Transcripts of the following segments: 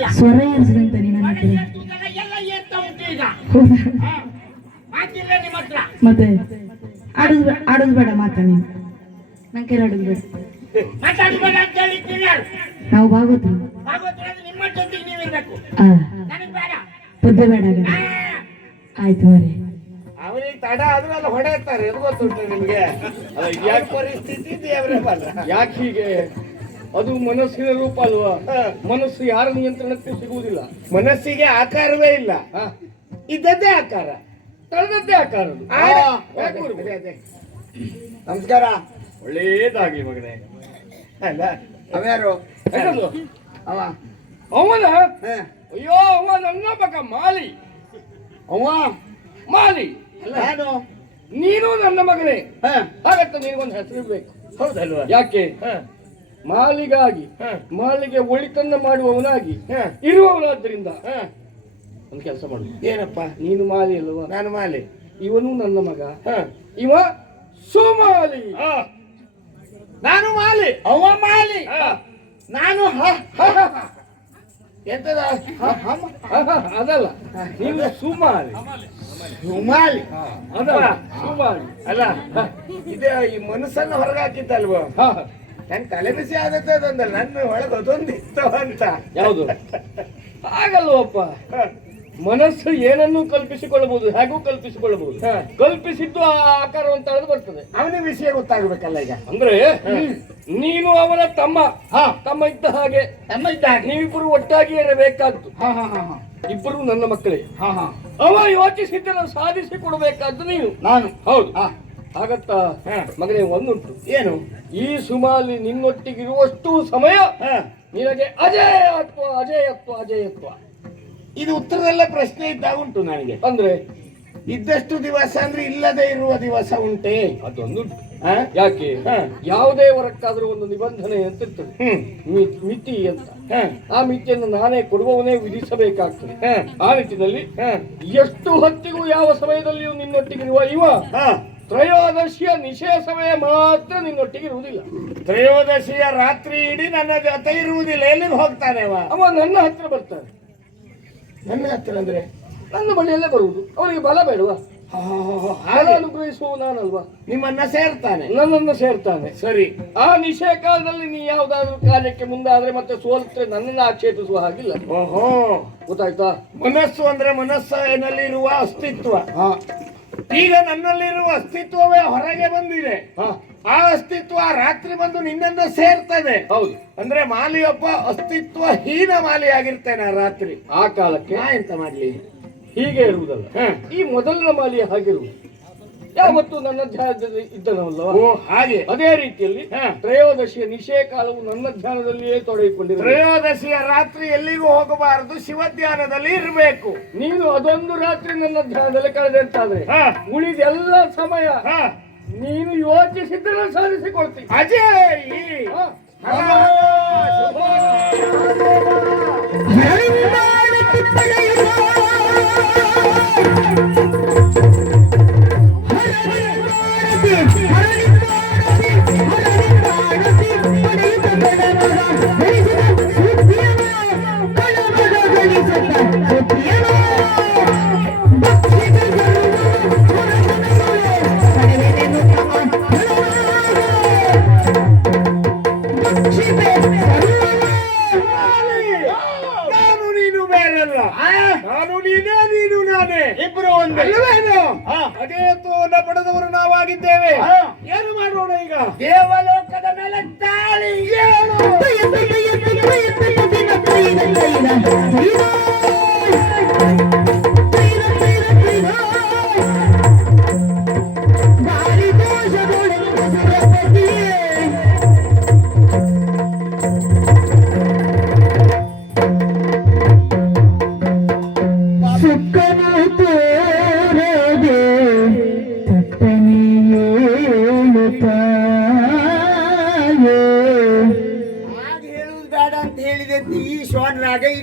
ಇಲ್ಲ. ಸ್ವರ ಏರಿಸಿದಂತ ನೀನು ಎಲ್ಲ ಏರ್ತಾ ಉಂಟು ಈಗ. ಮಾತಿಲ್ಲ ನಿಮ್ಮ ಹತ್ರ. ಮತ್ತೆ ಆಡೋದು ಬೇಡ ಮಾತಾ ನೀನು ನಂಗೆ ಕೈಲಿ ಆಡೋದು ಬೇಡ. ಮಾತಾಡಬೇಡ ಅಂತ ಹೇಳಿದ್ದೀನಿ. ನಾವು ಭಾಗವತರು ನಿಮ್ಮ ಜೊತೆಗೆ ನೀವಿರ್ಬೇಕು. ನನಗೆ ಬೇಡ ಪದ್ಯ ಬೇಡ. ಆಯ್ತು ಅವರೇ ಅವನಿಗೆ ತಡ ಆದ್ರೂ ಅಲ್ಲಿ ಹೊಡೆಯುತ್ತಾರೆ. ಅದು ಗೊತ್ತುಂಟು ನಿಮ್ಗೆ ಯಾಕೆ ಪರಿಸ್ಥಿತಿ ದೇವರೇ ಬಲ್ಲ. ಯಾಕೆ ಹೀಗೆ? ಅದು ಮನಸ್ಸಿನ ರೂಪ ಅಲ್ವಾ? ಮನಸ್ಸು ಯಾರ ನಿಯಂತ್ರಣಕ್ಕೆ ಸಿಗುವುದಿಲ್ಲ. ಮನಸ್ಸಿಗೆ ಆಕಾರವೇ ಇಲ್ಲ. ಇದ್ದದ್ದೇ ಆಕಾರ, ತಳೆದದ್ದೇ ಆಕಾರ. ನಮಸ್ಕಾರ. ಒಳ್ಳೇದಾಗ್ಲಿ ಮಗನೇ. ಅಲ್ಲ ಅವ್ಯಾರು ಅವನ? ಅಯ್ಯೋ ಅವ ನನ್ನ ಮಗ ಮಾಲಿ. ಅವ ಮಾಲಿ ನಾನು, ನೀನು ನನ್ನ ಮಗನೇ. ಹಾಗಂತ ನಿನಗೊಂದು ಹೆಸರು ಬೇಕು, ಹೌದಲ್ವಾ? ಯಾಕೆ? ಮಾಲಿಗಾಗಿ, ಮಾಲಿಗೆ ಒಳಿತನ್ನ ಮಾಡುವವನಾಗಿ ಇರುವವನಾದ್ರಿಂದ ಒಂದು ಕೆಲಸ ಮಾಡು. ಏನಪ್ಪ? ನೀನು ಮಾಲಿ ಅಲ್ವಾ? ನಾನು ಮಾಲಿ. ಇವನು ನನ್ನ ಮಗ, ಇವ ಸುಮಾಲಿ. ನಾನು ಮಾಲಿ, ಅವ ಮಾಲಿ, ನಾನು ಎಂತದ? ಅದಲ್ಲ, ನೀವು ಸುಮಾಲಿ. ಸುಮಾಲಿ ಅದಲ್ಲ, ಸುಮಾಲಿ ಅಲ್ಲ. ಇದೇ ಈ ಮನಸ್ಸನ್ನು ಹೊರಗಾಕಿದ್ದಲ್ವ? ನನ್ ತಲೆ ಬಿಸಿ ಆಗುತ್ತೆ ಅದೊಂದಲ್ಲ, ನನ್ನ ಒಳಗೆ ಅದೊಂದಿತ್ತು ಅಂತ. ಯಾವುದು? ಹಾಗಲ್ವಪ್ಪ. ಮನಸ್ಸು ಏನನ್ನೂ ಕಲ್ಪಿಸಿಕೊಳ್ಳಬಹುದು, ಹೇಗೂ ಕಲ್ಪಿಸಿಕೊಳ್ಳಬಹುದು. ಕಲ್ಪಿಸಿದ್ದು ಆ ಆಕಾರವನ್ನು ತಳೆದು ಬರ್ತದೆ. ಅವನಿಗೆ ವಿಷಯ ಗೊತ್ತಾಗಬೇಕಲ್ಲ ಈಗ. ಅಂದ್ರೆ ನೀನು ಅವನ ತಮ್ಮ, ತಮ್ಮ ಇದ್ದ ಹಾಗೆ, ತಮ್ಮ ಇದ್ದ ಹಾಗೆ ನೀವಿಬ್ಬರು ಒಟ್ಟಾಗಿ ಇರಬೇಕಾದ್ದು. ಇಬ್ಬರು ನನ್ನ ಮಕ್ಕಳೇ. ಅವ ಯೋಚಿಸಿದ್ದನ್ನು ಸಾಧಿಸಿ ಕೊಡಬೇಕಾದ್ದು ನೀನು, ನಾನು. ಹೌದು. ಹಾಗತ್ತ ಮಗನೇ ಒಂದುಂಟು. ಏನು? ಈ ಸುಮಾಲಿ ನಿನ್ನೊಟ್ಟಿಗಿರುವಷ್ಟು ಸಮಯ ನಿನಗೆ ಅಜೇಯತ್ವ, ಅಜೇಯತ್ವ, ಅಜೇಯತ್ವ. ಇದು ಉತ್ತರದಲ್ಲೇ ಪ್ರಶ್ನೆ ಇದ್ದಾಗ ಉಂಟು ನನಗೆ. ಅಂದ್ರೆ ಇದ್ದಷ್ಟು ದಿವಸ ಅಂದ್ರೆ ಇಲ್ಲದೆ ಇರುವ ದಿವಸ ಉಂಟೆ? ಅದೊಂದುಂಟು. ಯಾಕೆ? ಯಾವುದೇ ವರಕ್ಕಾದ್ರೂ ಒಂದು ನಿಬಂಧನೆ ಅಂತ ಇರ್ತದೆ, ಮಿತಿ ಅಂತ. ಆ ಮಿತಿಯನ್ನು ನಾನೇ ಕೊಡುವವನೇ ವಿಧಿಸಬೇಕಾಗ್ತದೆ. ಆ ನಿಟ್ಟಿನಲ್ಲಿ ಎಷ್ಟು ಹೊತ್ತಿಗೂ ಯಾವ ಸಮಯದಲ್ಲಿಯೂ ನಿನ್ನೊಟ್ಟಿಗಿರುವ ಇವ ತ್ರಯೋದಶಿಯ ನಿಶೆ ಸಮಯ ಮಾತ್ರ ನಿನ್ನೊಟ್ಟಿಗೆ ಇರುವುದಿಲ್ಲ. ತ್ರಯೋದಶಿಯ ರಾತ್ರಿ ಇಡೀ ನನ್ನ ಜೊತೆ ಇರುವುದಿಲ್ಲ. ಎಲ್ಲಿಗೆ ಹೋಗ್ತಾನೆ ಅವ? ನನ್ನ ಹತ್ರ ಬರ್ತಾನೆ. ನನ್ನ ಹತ್ರ ಅಂದ್ರೆ ನನ್ನ ಬಳಿಯಲ್ಲೇ ಬರುವುದು. ಅವನಿಗೆ ಬಲ ಬೇಡವಾ? ಅನುಗ್ರಹಿಸುವ ನಾನಲ್ವಾ? ನಿಮ್ಮನ್ನ ಸೇರ್ತಾನೆ, ನನ್ನನ್ನು ಸೇರ್ತಾನೆ. ಸರಿ. ಆ ನಿಶೆ ಕಾಲದಲ್ಲಿ ನೀ ಯಾವ್ದಾದ್ರು ಕಾರ್ಯಕ್ಕೆ ಮುಂದಾದ್ರೆ ಮತ್ತೆ ಸೋಲ್ತ್ರೆ ನನ್ನನ್ನು ಆಕ್ಷೇಪಿಸುವ ಹಾಗಿಲ್ಲ. ಓಹೋ, ಗೊತ್ತಾಯ್ತಾ? ಮನಸ್ಸು ಅಂದ್ರೆ ಮನಸ್ಸಿನಲ್ಲಿ ಇರುವ ಅಸ್ತಿತ್ವ. ಈಗ ನನ್ನಲ್ಲಿರುವ ಅಸ್ತಿತ್ವವೇ ಹೊರಗೆ ಬಂದಿದೆ. ಆ ಅಸ್ತಿತ್ವ ರಾತ್ರಿ ಬಂದು ನಿನ್ನನ್ನು ಸೇರ್ತದೆ. ಹೌದು. ಅಂದ್ರೆ ಮಾಲಿಯೊಬ್ಬ ಅಸ್ತಿತ್ವ ಹೀನ ಮಾಲಿ ಆಗಿರ್ತೇನೆ ರಾತ್ರಿ. ಆ ಕಾಲಕ್ಕೆ ನಾ ಎಂತ ಮಾಡ್ಲಿ? ಹೀಗೆ ಇರುವುದಲ್ಲ, ಈ ಮೊದಲಿನ ಮಾಲಿಯ ಹಾಗಿರುವುದು. ಯಾವತ್ತು ನನ್ನ ಧ್ಯಾನದಲ್ಲಿ ಇದ್ದನವಲ್ಲವ? ಓ ಹಾಗೆ. ಅದೇ ರೀತಿಯಲ್ಲಿ ತ್ರಯೋದಶಿಯ ನಿಶೆ ಕಾಲವು ನನ್ನ ಧ್ಯಾನದಲ್ಲಿಯೇ ತೊಡಗಿಕೊಂಡಿದೆ. ತ್ರಯೋದಶಿಯ ರಾತ್ರಿ ಎಲ್ಲಿಗೂ ಹೋಗಬಾರದು, ಶಿವ ಧ್ಯಾನದಲ್ಲಿ ಇರಬೇಕು. ನೀನು ಅದೊಂದು ರಾತ್ರಿ ನನ್ನ ಧ್ಯಾನದಲ್ಲಿ ಕಳೆದೆ ಅಂತಾದ್ರೆ ಉಳಿದೆಲ್ಲ ಸಮಯ ನೀನು ಯೋಚಿಸಿದ್ದನ್ನು ಸಾಧಿಸಿಕೊಳ್ತೀನಿ. ಅಜಯ್ ಇಬ್ರು ಒಂದೇನು? ಅದೇ ತೋನ ಪಡೆದವರು ನಾವಾಗಿದ್ದೇವೆ. ಏನು ಮಾಡೋಣ ಈಗ? ದೇವಲೋಕದ ಮೇಲೆ ತಾಳಿ ಏಳು. ಈಗ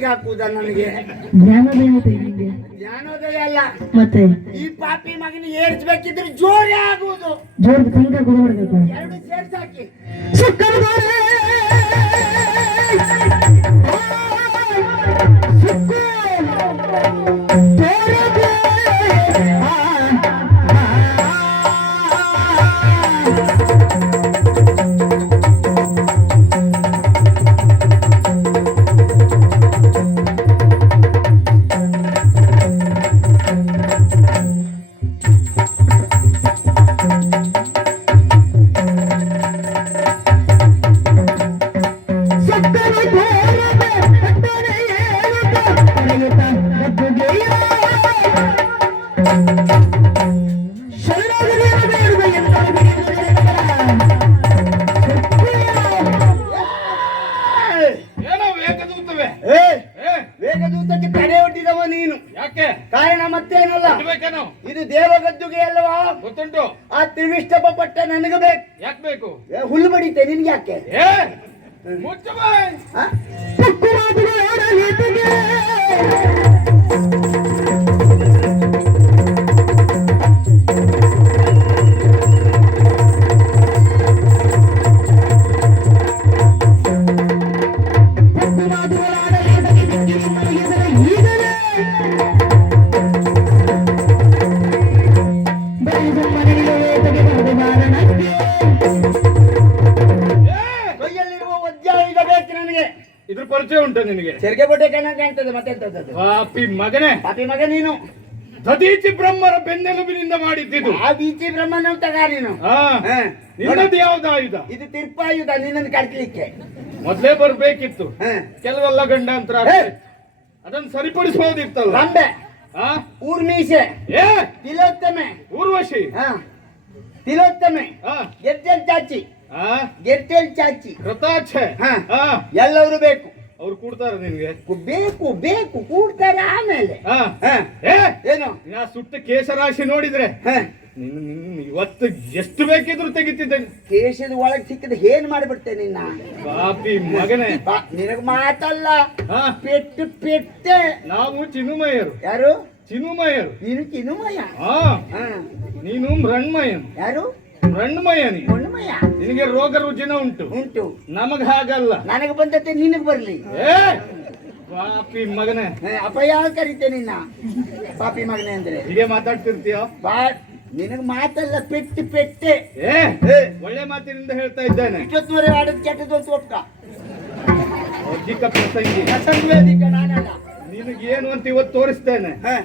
ಹಾಕುವುದ ನನಗೆ ಜ್ಞಾನೋದಯ ಅಲ್ಲ. ಮತ್ತೆ ಈ ಪಾಪಿ ಮಗನಿಗೆ ಏರ್ಸ್ಬೇಕಿದ್ರೆ ಜೋರೇ ಆಗುವುದು. ಎರಡು ಸೇರ್ಸಾಕಿ ಸುಕ್ಕ ಏನೋ ವೇಗದೂತವೇ. ಏ ವೇಗದೂತಕ್ಕೆ ತಡೆ ಒಡ್ಡಿದವ ನೀನು. ಯಾಕೆ ಕಾರಣ ಮತ್ತೇನಲ್ಲ, ಬೇಕೇನೋ? ಇದು ದೇವಗದ್ದುಗೆ ಅಲ್ಲವಾ? ಗೊತ್ತುಂಟು. ಆ ತ್ರಿವಿಷ್ಟಪ ಪಟ್ಟ ನನಗೆ ಬೇಕು. ಯಾಕೆ ಬೇಕು? ಹುಲ್ಲು ಬಡಿತೆ ನಿನ್ಗೆ ಯಾಕೆ? ಮುಚ್ಚ ಬಾಯ್. ಆ? ಕೈಯಲ್ಲಿರುವ ವಜ್ರ ಈಗ ಬೇಕು ನನಗೆ. ಇದ್ರ ಪರಿಚಯ ಉಂಟು ನಿನಗೆ? ಚೆರಿಗೆ ಬೊಟ್ಟೆ ಕಣ್ಣ ಕಾಣ್ತದೆ ಮತ್ತೆಂತದ್ದು? ಪಾಪಿ ಮಗನೇ, ಪಾಪಿ ಮಗ ನೀನು. ದದೀಚಿ ಬ್ರಹ್ಮರ ಬೆನ್ನೆಲುಬಿನಿಂದ ಮಾಡಿದ್ದಿದ್ದು. ಆ ಬೀಚಿ ಬ್ರಹ್ಮನ ತಗ ನೀನು. ಹಾ, ನಿನ್ನದು ಯಾವ್ದು ಆಯುಧ? ಇದು ತಿರ್ಪಾಯುಧ ನಿನ್ನನ್ನು ಕಟ್ಲಿಕ್ಕೆ. ಮೊದ್ಲೇ ಬರ್ಬೇಕಿತ್ತು. ಹ. ಕೆಲವೆಲ್ಲ ಗಂಡಾಂತರ ಹೇ. ಅದನ್ನ ಸರಿಪಡಿಸಬಹುದಿತ್ತಲ್ಲ. ರಂಬೆ, ಆ? ಊರ್ಮೀಸೆ, ಏ ತಿಲೋತ್ತಮೆ, ಊರ್ವಶಿ. ಹ, ತಿಲೋತ್ತಮೆ, ಆ? ಗೆರ್ಟೆಲ್ ಚಾಚಿ, ಆ? ಗೆರ್ಟೆಲ್ ಚಾಚಿ ಕೃತಾಚ್ಛೆ. ಹಾ. ಆ? ಎಲ್ಲವರು ಬೇಕು. ಅವ್ರು ಕೊಡ್ತಾರ ನಿನ್ಗೆ? ಬೇಕು ಬೇಕು ಕೂಡ್ತಾರೆ ಆಮೇಲೆ. ಆ? ಹ. ಏ ಏನು? ನಾ ಸುಟ್ಟ ಕೇಶರಾಶಿ ನೋಡಿದ್ರೆ ಹ. ನಿನ್ನ ಇವತ್ತು ಎಷ್ಟು ಬೇಕಿದ್ರು ತೆಗಿತಿದ್ದೆ. ಕೇಶದ ಒಳಗೆ ಸಿಕ್ಕಿದ ಏನ್ ಮಾಡಿಬಿಡ್ತೆ ನಿನ್ನ. ಪಾಪಿ ಮಗನೇ. ನಿನಗ್ ಮಾತಲ್ಲ, ಹಾ? ಪೆಟ್ಟು ಪೆಟ್ಟೆ. ನಾವು ಚಿನುಮಯರು. ಯಾರು? ಚಿನುಮಯರು. ನೀನು ಚಿನ್ನುಮಯ. ಹಾ, ಹ. ನೀನು ಮೃಣ್ಮಯನ್. ಯಾರು? ಮೃಣ್ಮಯ. ನೀ ಮಣ್ಣುಮಯ. ನಿನಗೆ ರೋಗ ರುಜಿನ ಉಂಟು, ಉಂಟು. ನಮಗ್ ಹಾಗಲ್ಲ. ನನಗೆ ಬಂದತ್ತೆ ನಿನಗ್ ಬರ್ಲಿ. ಏ ಪಾಪಿ ಮಗನೇ, ಅಪಯ ಕರೀತೆ ನಿನ್ನ ಪಾಪಿ ಮಗನೆ ಅಂದ್ರೆ. ಹೀಗೆ ಮಾತಾಡ್ತಿರ್ತೀಯ? ಬಾ, ನಿನಗ್ ಮಾತಲ್ಲ ಪೆಟ್ಟು ಪೆಟ್ಟೆ. ಏ ಒಳ್ಳೆ ಮಾತಿನಿಂದ ಹೇಳ್ತಾ ಇದ್ದೇನೆ. ಇಷ್ಟೊತ್ತುವರೆ ಆಡೋದು ಕೆಟ್ಟದ್ದು ಅಂತ ಒಪ್ಕ. ಅಧಿಕ ಪ್ರಸಂಗಿ ಅಸಂವೇದಿಕ ನಾನಲ್ಲ. ನಿನಗೇನು ಅಂತ ಇವತ್ತು ತೋರಿಸ್ತೇನೆ. ಹ.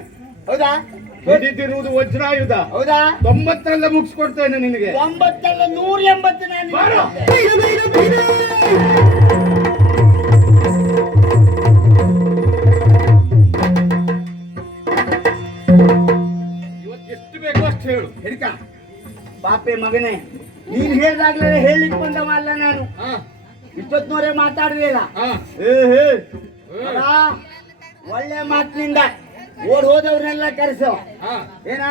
ಹೌದಾ? ಹಿಡಿದಿರುವುದು ವಜ್ರಾಯುಧ. ಹೌದಾ? 90 ಮುಗಿಸ್ಕೊಡ್ತೇನೆ ನಿನಗೆ. 90 ಅಲ್ಲ 180 ನಾನು. ಬಾರೋ. ಇವತ್ತು ಎಷ್ಟು ಬೇಕೋ ಅಷ್ಟು ಹೇಳು. ಹಿಡ್ಕ ಪಾಪೆ ಮಗನೇ, ನೀನ್ ಹೇಳ್ದಾಗ್ಲೇ ಹೇಳಿಕ್ ಬಂದವ ಅಲ್ಲ ನಾನು. ಹಾ, ಇಷ್ಟೊತ್ನವರೇ ಮಾತಾಡ್ಲಿಲ್ಲ. ಹಾ. ಅಲ್ಲ, ಒಳ್ಳೆ ಮಾತಿನಿಂದ ಓಡ್ ಹೋದವ್ರನ್ನೆಲ್ಲ ಕರೆಸೋ. ಹಾ. ಏನ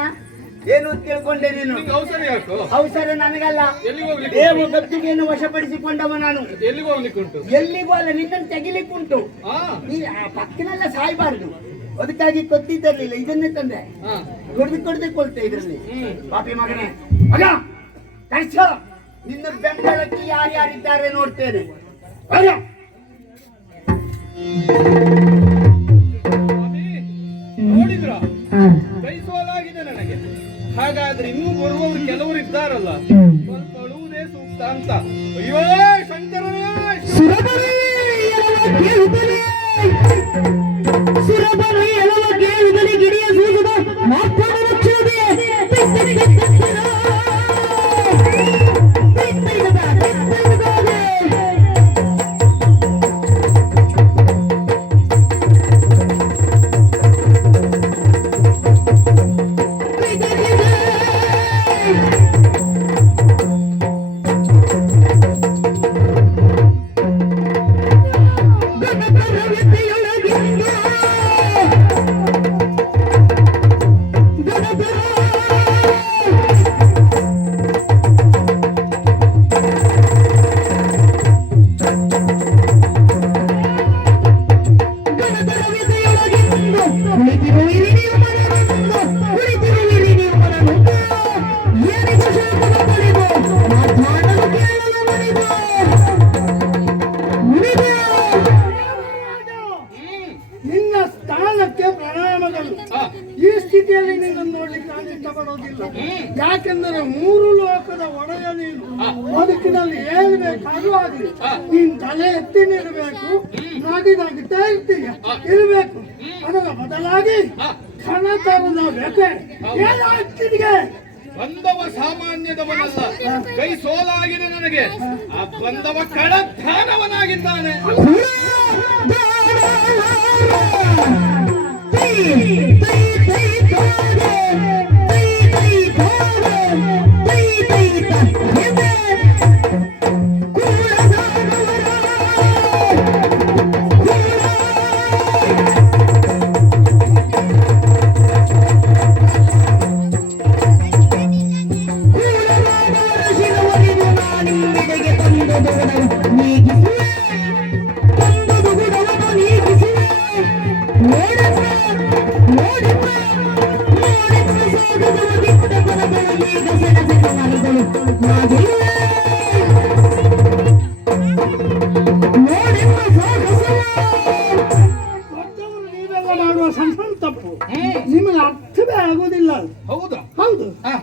ಏನು ಅಂತ ತಿಳ್ಕೊಂಡೆ ನೀನು? ನಿಂಗೆ ಅವಸರ ಯಾಕೋ? ಅವಸರ ನನಗಲ್ಲ. ಎಲ್ಲಿಗೆ ಹೋಗ್ಲಿಕ್ಕೆ? ದೇವ ಗದ್ದುಗೆಯನ್ನು ವಶಪಡಿಸಿಕೊಂಡವ ನಾನು. ಎಲ್ಲಿಗೆ ಹೋಗ್ಲಿಕ್ಕೆ ಉಂಟು? ಎಲ್ಲಿಗೂ ಅಲ್ಲ, ನಿನ್ನನ್ನು ತೆಗಿಲಿಕ್ಕುಂಟು. ಹಾ. ನೀ ಆ ಪಕ್ಕನೆಲ್ಲ ಸಾಯ್ಬಾರ್ದು, ಅದಕ್ಕಾಗಿ ಕೊತ್ತಿದ್ದರ್ಲಿಲ್ಲ, ಇದನ್ನೇ ತಂದೆ. ಹಾ. ಕೊಡ್ದೆ ಕೊಳ್ತೆ ಇದ್ರಲ್ಲಿ. ಹ್ಮ್. ಪಾಪಿ ಮಗನೇ, ಮಗ ಕರ್ಸ, ನಿನ್ನ ಬೆಂಬಲಕ್ಕೆ ಯಾರ್ಯಾರಿದ್ದಾರೆ ನೋಡ್ತೇನೆ. ಮಗ ಸ್ವಾಮಿ, ನೋಡಿದ್ರ ಕೈ ಸೋಲಾಗಿದೆ ನನಗೆ. ಹಾಗಾದ್ರೆ ಇನ್ನೂ ಬರುವವರು ಕೆಲವರು ಇದ್ದಾರಲ್ಲ, ಸ್ವಲ್ಪ ಅಳುವುದೇ ಸೂಕ್ತ ಅಂತ. ಅಯ್ಯೋ ಶಂಕರನೇ, ನಿನ್ನ ಸ್ಥಾನಕ್ಕೆ ಪ್ರಣಾಮಗಳು. ಈ ಸ್ಥಿತಿಯಲ್ಲಿ ನಿನ್ನನ್ನು ನೋಡ್ಲಿಕ್ಕೆ ನಾನು ಇಷ್ಟಪಡೋದಿಲ್ಲ. ಯಾಕೆಂದರೆ 3 ಲೋಕದ ಒಡೆಯ ನೀನು. ಬದುಕಿನಲ್ಲಿ ಏನು ಬೇಕಾದ್ರೂ ಆಗಲಿ, ನೀನ್ ತಲೆ ಎತ್ತಿ ನಿಲ್ಬೇಕು, ನಗಿನಗುತ್ತಾ ಇರ್ತೀಯ ಇರ್ಬೇಕು. ಅದರ ಬದಲಾಗಿ ಘನತರದ ವ್ಯಥೆ ಏನಾಗ್ತಿದೆ? ಬಂದವ ಸಾಮಾನ್ಯದವನಲ್ಲ, ಕೈ ಸೋಲಾಗಿದೆ ನನಗೆ. ಆ ಬಂದವ ಕಡಧಾನವನಾಗಿದ್ದಾನೆ. Hey! ಹೌದು ಹಾ.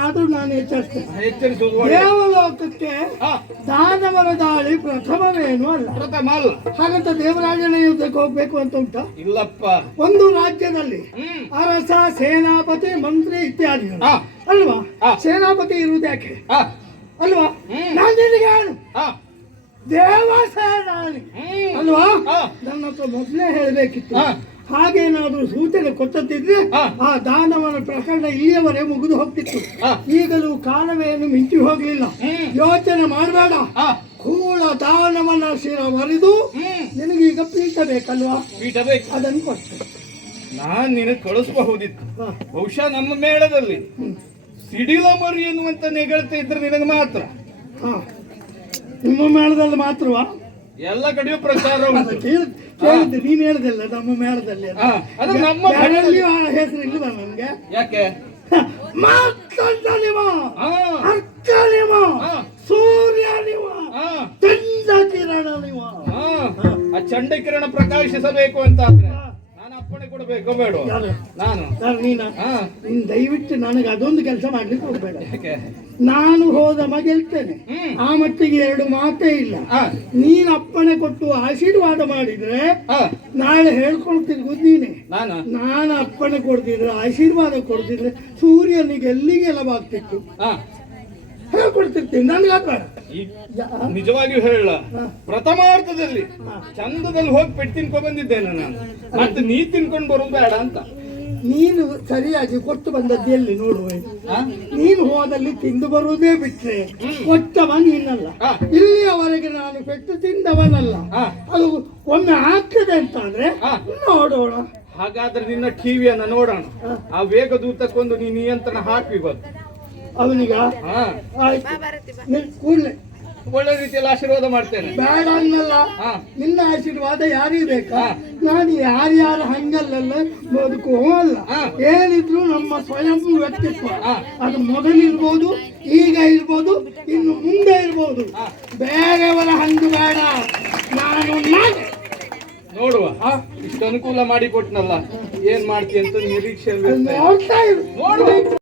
ಆದ್ರೂ ನಾನು ಎಚ್ಚರಿಸ್ತೇನೆ. ಎಚ್ಚರಿಸುವುದು ಒಳ್ಳೆಯದು. ದೇವಲೋಕಕ್ಕೆ ಹಾ. ದಾನವರ ದಾಳಿ ಪ್ರಥಮವೇನು ಅಲ್ಲ. ಪ್ರಥಮ ಅಲ್ಲ. ಹಾಗಂತ ದೇವರಾಜನ ಯುದ್ಧಕ್ಕೆ ಹೋಗ್ಬೇಕು ಅಂತ ಉಂಟ? ಇಲ್ಲಪ್ಪ. ಒಂದು ರಾಜ್ಯದಲ್ಲಿ ಹ್ಮ್. ಅರಸ, ಸೇನಾಪತಿ, ಮಂತ್ರಿ ಇತ್ಯಾದಿಗಳು ಹಾ. ಅಲ್ವಾ? ಹಾ. ಸೇನಾಪತಿ ಇರುವುದು ಯಾಕೆ ಹಾ. ಅಲ್ವಾ? ಹ್ಮ್. ನಾನು ನಿನಗೆ ಹೇಳು, ಹಾ. ದೇವಸೇನಾನಿ ಹ್ಮ್. ಅಲ್ವಾ? ಹಾ. ನನ್ನ ಹತ್ರ ಮೊದಲೇ ಹೇಳಬೇಕಿತ್ತು. ಹಾ. ಹಾಗೇನಾದ್ರೂ ಸೂಚನೆ ಕೊಟ್ಟದಿದ್ರೆ ಹಾ. ಆ ದಾನವನ ಪ್ರಕರಣ ಇಲ್ಲಿಯವರೆಗೆ ಮುಗಿದು ಹೋಗ್ತಿತ್ತು. ಹಾ. ಈಗಲೂ ಕಾಲವೇನು ಮಿಂಚಿ ಹೋಗ್ಲಿಲ್ಲ. ಹ್ಮ್. ಯೋಚನೆ ಮಾಡಬೇಡ. ಹಾ. ಕೂಳ ದಾನವನ ಶಿರ ಮರಿದು ಹ್ಮ್. ನಿನಗೀಗ ಪೀಠ ಬೇಕಲ್ವಾ? ಪೀಠ ಬೇಕು. ಅದನ್ನು ಕೊಟ್ಟು ನಾನ್ ನಿನಗೆ ಕಳಿಸಬಹುದಿತ್ತು. ಹಾ. ಬಹುಶಃ ನಮ್ಮ ಮೇಳದಲ್ಲಿ ಹ್ಮ್. ಸಿಡಿಲ ಮರಿ ಎನ್ನುವಂತ ನೆಗಳ್ತಾ ಇದ್ರೆ ನಿನಗೆ ಮಾತ್ರ. ಹಾ. ನಿಮ್ಮ ಮೇಳದಲ್ಲಿ ಮಾತ್ರವಾ? ಎಲ್ಲ ಕಡೆಯೂ ಪ್ರಚಾರ ಉಂಟು. ಕೇಳಿದ್ದೆ, ನೀನ್ ಹೇಳಿದೆಲ್ಲ ನಮ್ಮ ಮೇಳದಲ್ಲಿ ಅಂತ. ಹಾ, ಅದು ನಮ್ಮ ಬೇರೆಯಲ್ಲಿ ಆ ಹೆಸರು ಇಲ್ವಾ ನನ್ಗೆ? ಯಾಕೆ? ಮಾರ್ಕಂಡ ಹಾ. ಅರ್ಕ ನಿವ, ಹಾ. ಸೂರ್ಯ ನಿವ, ಹಾ. ಚಂದ ಕಿರಣ ನಿವ. ಹಾ. ಆ ಚಂಡ ಕಿರಣ ಪ್ರಕಾಶಿಸಬೇಕು ಅಂತ ಆದ್ರೆ ನಾನು ಅಪ್ಪಣೆ ಕೊಡಬೇಕು ಬೇಡ? ಯಾರು? ನಾನು. ಯಾರು ನೀನ? ಹಾ. ನೀನ್ ದಯವಿಟ್ಟು ನನಗೆ ಅದೊಂದು ಕೆಲಸ ಮಾಡ್ಲಿಕ್ಕೆ ಹೋಗ್ಬೇಡ. ಯಾಕೆ? ನಾನು ಹೋದ ಗೆಲ್ತೇನೆ. ಹ್ಮ್. ಆ ಮಟ್ಟಿಗೆ ಎರಡು ಮಾತೇ ಇಲ್ಲ. ಹಾ. ನೀನ್ ಅಪ್ಪಣೆ ಕೊಟ್ಟು ಆಶೀರ್ವಾದ ಮಾಡಿದ್ರೆ ಹಾ. ನಾಳೆ ಹೇಳ್ಕೊಳ್ತಿರ್ಬೋದು ನೀನೆ. ನಾನು. ನಾನು ಅಪ್ಪಣೆ ಕೊಡ್ತಿದ್ರೆ, ಆಶೀರ್ವಾದ ಕೊಡ್ತಿದ್ರೆ ಸೂರ್ಯನಿಗೆ ಎಲ್ಲಿಗೆ ಗೆಲವಾಗ್ತಿತ್ತು ಹಾ. ಹೇಳ್ಕೊಡ್ತಿರ್ತೀನಿ. ನನ್ಗೆ ಬೇಡ. ಈ ನಿಜವಾಗಿಯೂ ಹೇಳ, ಹಾ. ಪ್ರಥಮಾರ್ಥದಲ್ಲಿ ಹಾ. ಚಂದದಲ್ಲಿ ಹೋಗಿ ಪೆಟ್ಟು ತಿನ್ಕೊಂಡ್ ಬಂದಿದ್ದೇನೆ ನಾನು. ಮತ್ತೆ ನೀ ತಿನ್ಕೊಂಡು ಬರೋದು ಬೇಡ ಅಂತ. ನೀನು ಸರಿಯಾಗಿ ಕೊಟ್ಟು ಬಂದದ್ದು ಎಲ್ಲಿ ನೋಡುವೆ? ಹಾ? ನೀನು ಹೋದಲ್ಲಿ ತಿಂದು ಬರುವುದೇ ಬಿಟ್ರೆ ಕೊಟ್ಟವ ನೀನಲ್ಲ. ಹಾ. ಇಲ್ಲಿಯವರೆಗೆ ನಾನು ಪೆಟ್ಟು ತಿಂದವನಲ್ಲ. ಹಾ. ಅದು ಒಮ್ಮೆ ಆಗ್ತದೆ ಅಂತ ಅಂದ್ರೆ ಹಾ. ನೋಡೋಣ. ಹಾಗಾದ್ರೆ ನಿನ್ನ ಟಿವಿಯನ್ನ ನೋಡೋಣ. ಹಾ. ಆ ವೇಗದೂತಕ್ಕೊಂದು ನೀ ನಿಯಂತ್ರಣ ಹಾಕಿ ಗೊತ್ತು. ಅವನಿಗ ಹಾ. ಆಯ್ತು, ಕೂಡ್ಲೆ ಒಳ್ಳೆ ರೀತಿಯಲ್ಲಿ ಆಶೀರ್ವಾದ ಮಾಡ್ತೇನೆ. ಬೇಡ ಅನ್ನಲ್ಲ. ಹಾ. ನಿನ್ನ ಆಶೀರ್ವಾದ ಯಾರಿಗೆ ಬೇಕಾ? ಹಾ. ನಾನು ಯಾರ್ಯಾರ ಹಂಗಲ್ಲೆಲ್ಲ ಬದುಕುವ ಅಲ್ಲ. ಹಾ. ಏನಿದ್ರು ನಮ್ಮ ಸ್ವಯಂ ವ್ಯಕ್ತಿತ್ವ. ಹಾ. ಅದು ಮೊದಲಿರ್ಬೋದು, ಈಗ ಇರ್ಬೋದು, ಇನ್ನು ಮುಂದೆ ಇರ್ಬೋದು. ಹಾ. ಬೇರೆಯವರ ಹಂಗು ಬೇಡ. ನಾನು ನಾನೇ. ನೋಡುವ. ಇಷ್ಟು ಅನುಕೂಲ ಮಾಡಿ ಕೊಟ್ನಲ್ಲ, ಏನ್ ಮಾಡ್ತಿ ಅಂತ ನಿರೀಕ್ಷೆಯಲ್ಲಿ ನೋಡ್ತಾ ಇರು. ನೋಡುವ.